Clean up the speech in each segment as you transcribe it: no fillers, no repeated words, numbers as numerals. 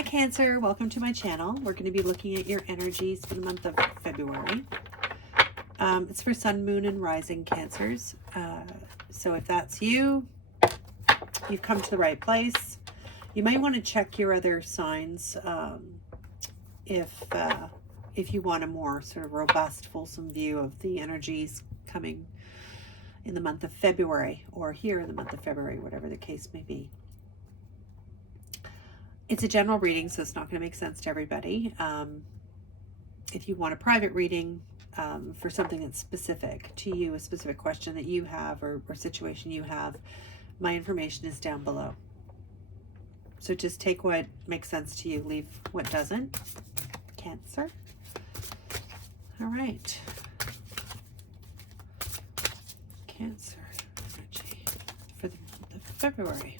Hi Cancer, welcome to my channel. We're going to be looking at your energies for the month of February. It's for Sun, Moon, and Rising Cancers. So if that's you, you've come to the right place. You might want to check your other signs if you want a more sort of robust, fulsome view of the energies coming in the month of February, or here in the month of February, whatever the case may be. It's a general reading, so it's not going to make sense to everybody. If you want a private reading for something that's specific to you, a specific question that you have or situation you have, my information is down below. So just take what makes sense to you, leave what doesn't. Cancer. All right. Cancer energy for the month of February.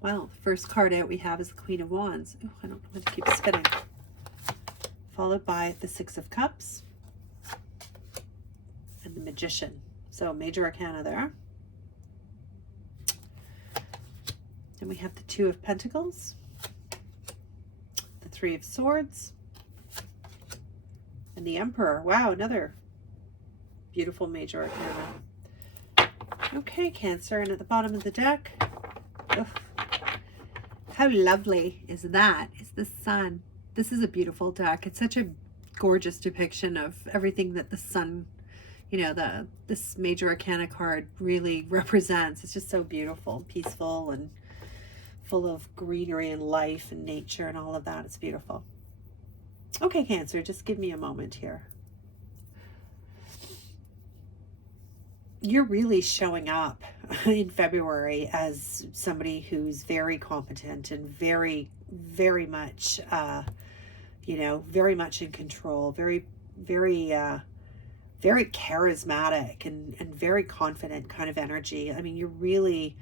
Well, first card out we have is the Queen of Wands. Oh, I don't know what to keep spinning. Followed by the Six of Cups and the Magician. So major arcana there. Then we have the Two of Pentacles, the Three of Swords, and the Emperor. Wow, another beautiful major arcana. Okay, Cancer, and at the bottom of the deck, oh, how lovely is that? Is the sun. This is a beautiful deck. It's such a gorgeous depiction of everything that the sun, you know, this major arcana card really represents. It's just so beautiful, peaceful, and full of greenery and life and nature and all of that. It's beautiful. Okay, Cancer, just give me a moment here. You're really showing up in February as somebody who's very competent and very, very much, you know, very much in control, very, very, very charismatic and very confident kind of energy. I mean, you're really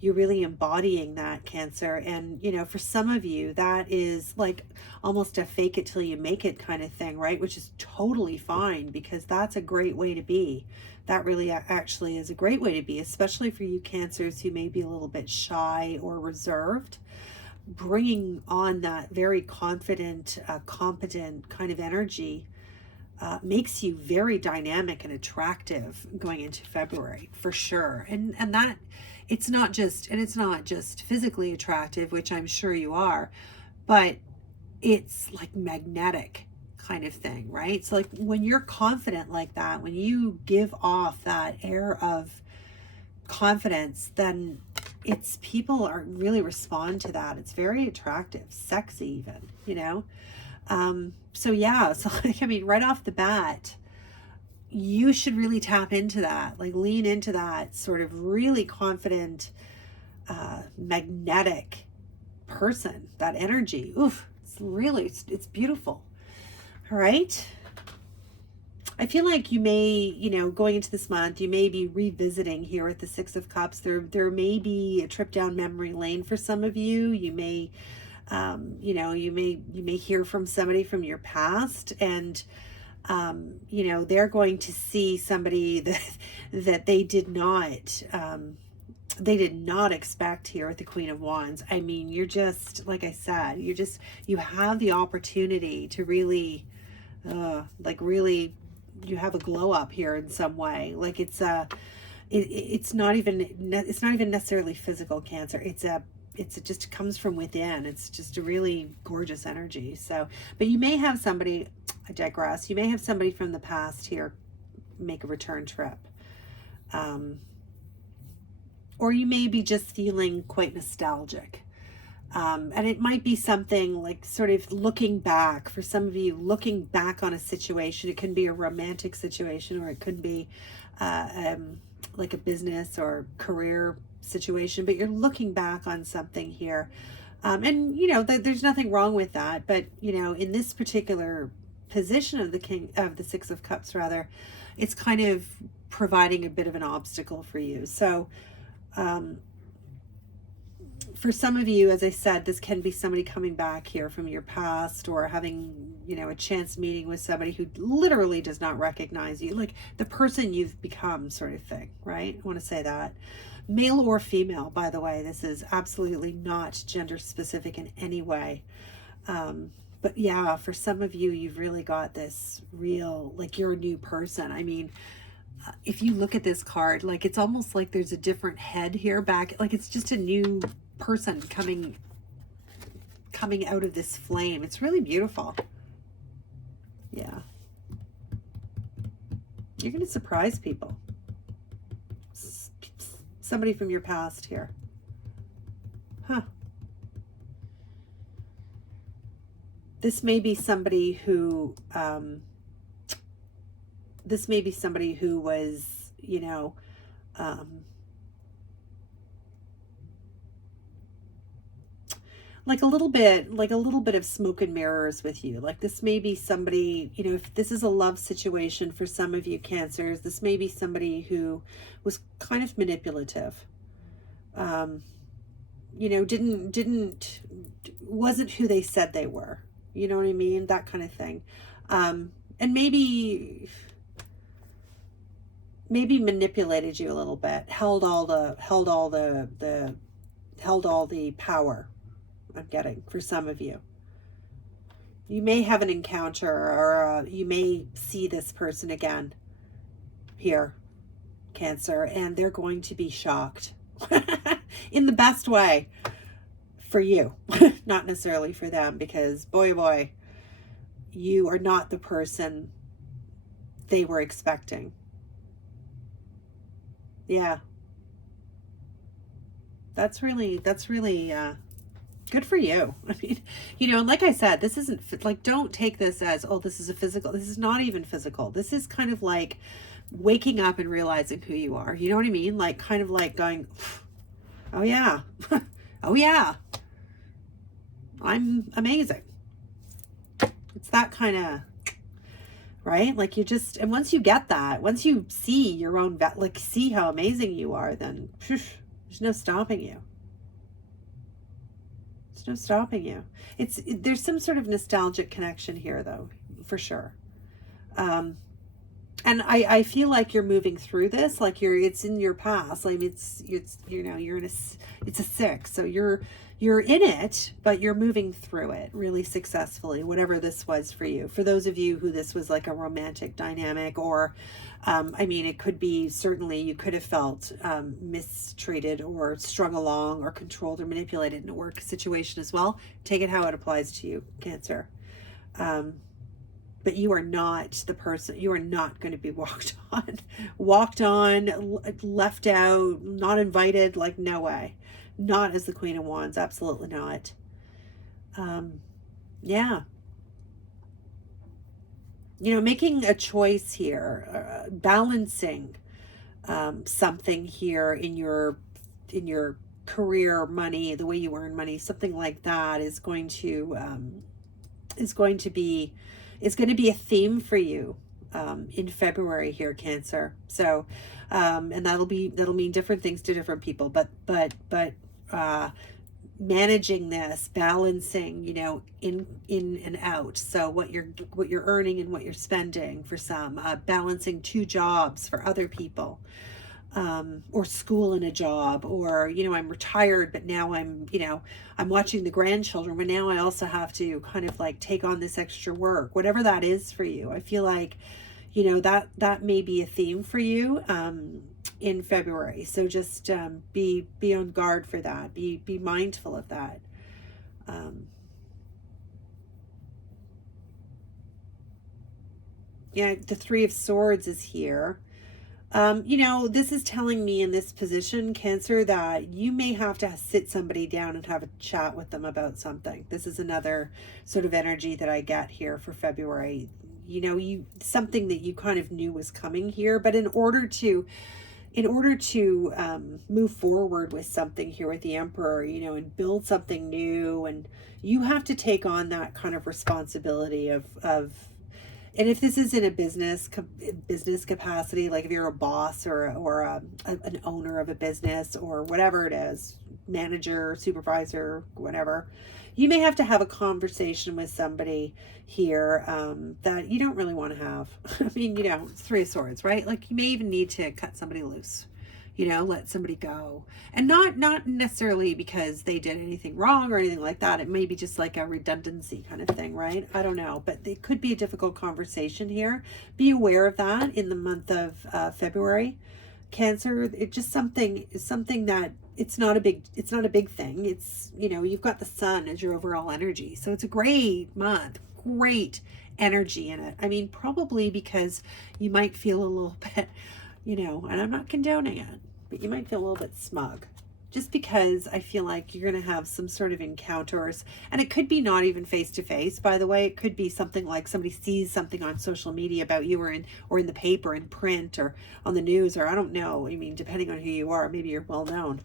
embodying that, Cancer. And, you know, for some of you, that is like almost a fake it till you make it kind of thing, right? Which is totally fine, because that's a great way to be. That really actually is a great way to be, especially for you Cancers who may be a little bit shy or reserved. Bringing on that very confident, competent kind of energy makes you very dynamic and attractive going into February, for sure. And that it's not just physically attractive, which I'm sure you are, but it's like magnetic kind of thing, right? So like when you're confident like that, when you give off that air of confidence, then it's people are really respond to that. It's very attractive, sexy even, you know? So yeah, so like, I mean, right off the bat, you should really tap into that, like lean into that sort of really confident, magnetic person, that energy. Oof, it's beautiful. All right. I feel like you may, you know, going into this month, you may be revisiting here with the Six of Cups. There may be a trip down memory lane for some of you. You may, you know, you may hear from somebody from your past, and you know, they're going to see somebody that they did not expect here with the Queen of Wands. I mean, you're just, like I said, you have the opportunity to really, like really, you have a glow up here in some way. Like it's not even necessarily physical, Cancer. It just comes from within. It's just a really gorgeous energy. So, but you may have somebody, I digress, you may have somebody from the past here make a return trip. Or you may be just feeling quite nostalgic. And it might be something like sort of looking back, for some of you, looking back on a situation. It can be a romantic situation, or it could be like a business or career situation, but you're looking back on something here. And you know, there's nothing wrong with that, but you know, in this particular position of the Six of Cups rather, it's kind of providing a bit of an obstacle for you. So For some of you, as I said, this can be somebody coming back here from your past, or having, you know, a chance meeting with somebody who literally does not recognize you, like the person you've become, sort of thing, right? I want to say that. Male or female, by the way, this is absolutely not gender specific in any way. But yeah, for some of you, you've really got this real, like you're a new person. I mean, if you look at this card, like it's almost like there's a different head here back, like it's just a new person coming out of this flame. It's really beautiful. Yeah. You're going to surprise people. Somebody from your past here. Huh. This may be somebody who, was, you know, like a little bit of smoke and mirrors with you. Like this may be somebody, you know, if this is a love situation for some of you Cancers, this may be somebody who was kind of manipulative. You know, wasn't who they said they were. You know what I mean? That kind of thing. And maybe manipulated you a little bit, held all the power, I'm getting, for some of you. You may have an encounter, or you may see this person again here, Cancer, and they're going to be shocked in the best way for you, not necessarily for them, because boy, you are not the person they were expecting. Yeah. That's really good for you. I mean, you know, like I said, this isn't like, don't take this as, oh, this is a physical. This is not even physical. This is kind of like waking up and realizing who you are. You know what I mean? Like kind of like going, oh yeah, oh yeah, I'm amazing. It's that kind of, right? Like you just, and once you get that, once you see your own, like see how amazing you are, then there's no stopping you. There's no stopping you. There's some sort of nostalgic connection here though, for sure. And I feel like you're moving through this, like it's in your past. Like it's, you know, it's a 6. So you're in it, but you're moving through it really successfully, whatever this was for you. For those of you who this was like a romantic dynamic, or, I mean, it could be, certainly you could have felt mistreated or strung along or controlled or manipulated in a work situation as well. Take it how it applies to you, Cancer. But you are not the person, you are not going to be walked on, left out, not invited, like no way. Not as the Queen of Wands, absolutely not. Yeah. You know, making a choice here, balancing something here in your career, money, the way you earn money, something like that is going to be a theme for you in February here, Cancer. So and that'll mean different things to different people, but managing this, balancing, you know, in and out. So what you're earning and what you're spending for some, balancing 2 jobs for other people, or school and a job, or, you know, I'm retired, but now I'm watching the grandchildren, but now I also have to kind of like take on this extra work, whatever that is for you. I feel like, you know, that may be a theme for you, in February. So just, be on guard for that. Be mindful of that. Yeah, the 3 of Swords is here. You know, this is telling me in this position, Cancer, that you may have to sit somebody down and have a chat with them about something. This is another sort of energy that I get here for February. You know, something that you kind of knew was coming here, but in order to move forward with something here with the Emperor, you know, and build something new, and you have to take on that kind of responsibility of and if this is in a business capacity, like if you're a boss or an owner of a business or whatever it is, manager, supervisor, whatever. You may have to have a conversation with somebody here that you don't really want to have. I mean, you know, it's Three of Swords, right? Like you may even need to cut somebody loose, you know, let somebody go. And not necessarily because they did anything wrong or anything like that. It may be just like a redundancy kind of thing, right? I don't know, but it could be a difficult conversation here. Be aware of that in the month of February. Cancer, it's just something that it's not a big thing. It's, you know, you've got the sun as your overall energy. So it's a great month, great energy in it. I mean, probably because you might feel a little bit, you know, and I'm not condoning it, but you might feel a little bit smug just because I feel like you're going to have some sort of encounters, and it could be not even face to face, by the way. It could be something like somebody sees something on social media about you, or in the paper, in print, or on the news, or I don't know. I mean, depending on who you are, maybe you're well known,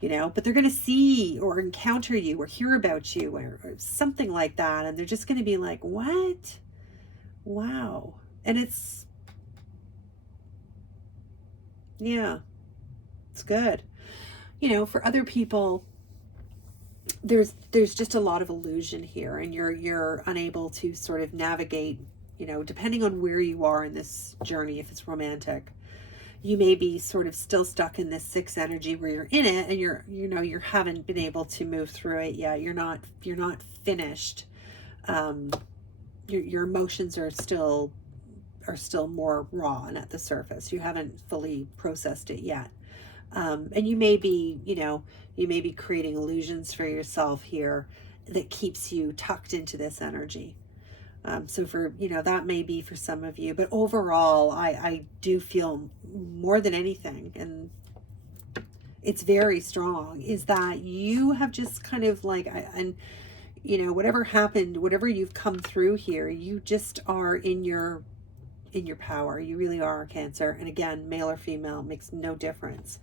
you know, but they're going to see or encounter you or hear about you or something like that. And they're just going to be like, what? Wow. And it's, yeah, it's good. You know, for other people, there's just a lot of illusion here, and you're unable to sort of navigate, you know, depending on where you are in this journey. If it's romantic, you may be sort of still stuck in this sixth energy where you're in it and you haven't been able to move through it yet. You're not finished. Your emotions are still more raw and at the surface. You haven't fully processed it yet. And you may be, you know, creating illusions for yourself here that keeps you tucked into this energy. So for, you know, that may be for some of you, but overall, I do feel more than anything, and it's very strong, is that you have just kind of like, and you know, whatever happened, whatever you've come through here, you just are in your power. You really are, Cancer. And again, male or female makes no difference.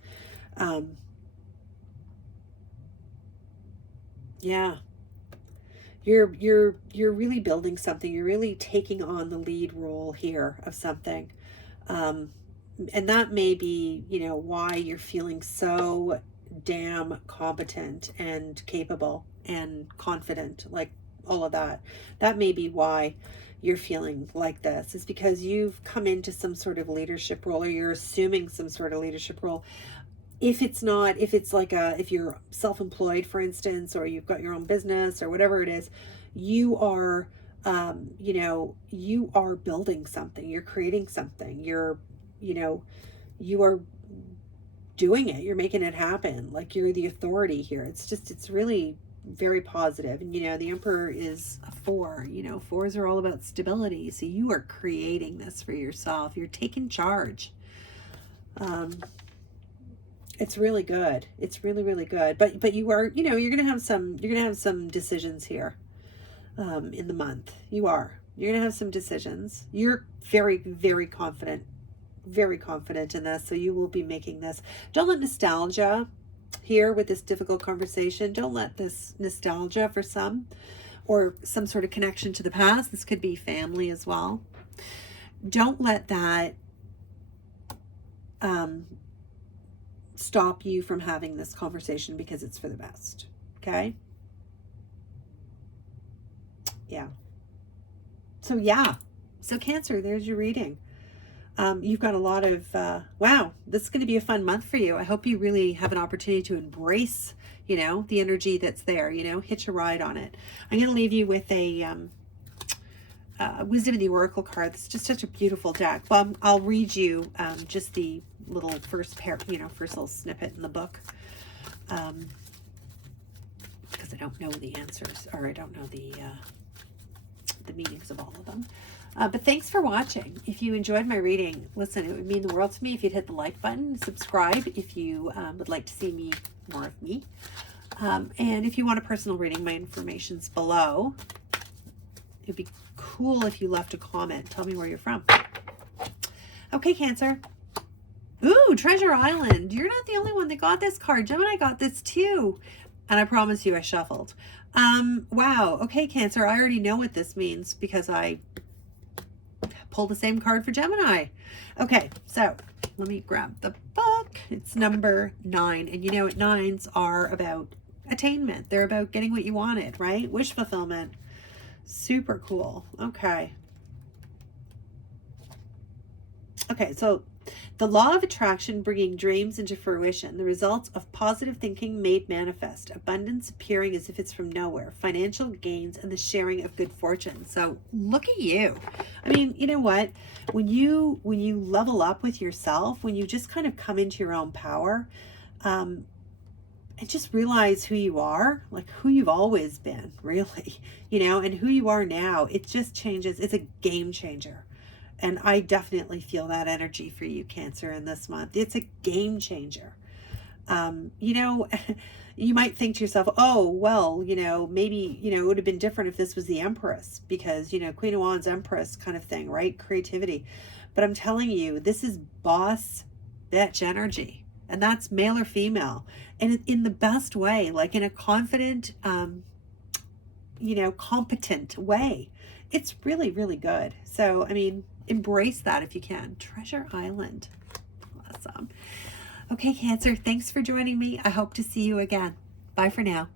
Yeah, you're really building something. You're really taking on the lead role here of something. And that may be, you know, why you're feeling so damn competent and capable and confident, like all of that. That may be why you're feeling like this, is because you've come into some sort of leadership role, or you're assuming some sort of leadership role. If it's like if you're self-employed, for instance, or you've got your own business or whatever it is, you are, you know, you are building something, you're creating something, you are doing it, you're making it happen. Like you're the authority here. It's really very positive. And, you know, the Emperor is a 4, you know, 4s are all about stability. So you are creating this for yourself. You're taking charge. It's really good. It's really, really good. But you are, you know, you're going to have some decisions here, in the month. You're going to have some decisions. You're very, very confident in this. So you will be making this. Don't let nostalgia here with this difficult conversation. Don't let this nostalgia for some, or some sort of connection to the past. This could be family as well. Don't let that, stop you from having this conversation, because it's for the best. Okay. Yeah. So Cancer, there's your reading. You've got a lot of, wow, this is going to be a fun month for you. I hope you really have an opportunity to embrace, you know, the energy that's there, you know, hitch a ride on it. I'm going to leave you with a, Wisdom of the Oracle card. It's just such a beautiful deck. Well, I'll read you, just the little first little snippet in the book. Because I don't know the answers, or I don't know the meanings of all of them. But thanks for watching. If you enjoyed my reading, listen, it would mean the world to me if you'd hit the like button, subscribe if you would like to see more of me. And if you want a personal reading, my information's below. It'd be cool if you left a comment. Tell me where you're from. Okay, Cancer. Ooh, Treasure Island. You're not the only one that got this card. Gemini got this too. And I promise you I shuffled. Wow. Okay, Cancer. I already know what this means because I pulled the same card for Gemini. Okay, so let me grab the book. It's number 9. And you know, 9s are about attainment. They're about getting what you wanted, right? Wish fulfillment. Super cool. Okay. Okay, so the law of attraction bringing dreams into fruition, the results of positive thinking made manifest, abundance appearing as if it's from nowhere, financial gains, and the sharing of good fortune. So look at you. I mean, you know what? When you level up with yourself, when you just kind of come into your own power, and just realize who you are, like who you've always been, really, you know, and who you are now, it just changes. It's a game changer. And I definitely feel that energy for you, Cancer, in this month. It's a game changer. You know, you might think to yourself, oh, well, you know, maybe, you know, it would have been different if this was the Empress, because, you know, Queen of Wands, Empress kind of thing, right? Creativity. But I'm telling you, this is boss bitch energy. And that's male or female. And in the best way, like in a confident, you know, competent way. It's really, really good. So, I mean, embrace that if you can. Treasure Island. Awesome. Okay, Cancer, thanks for joining me. I hope to see you again. Bye for now.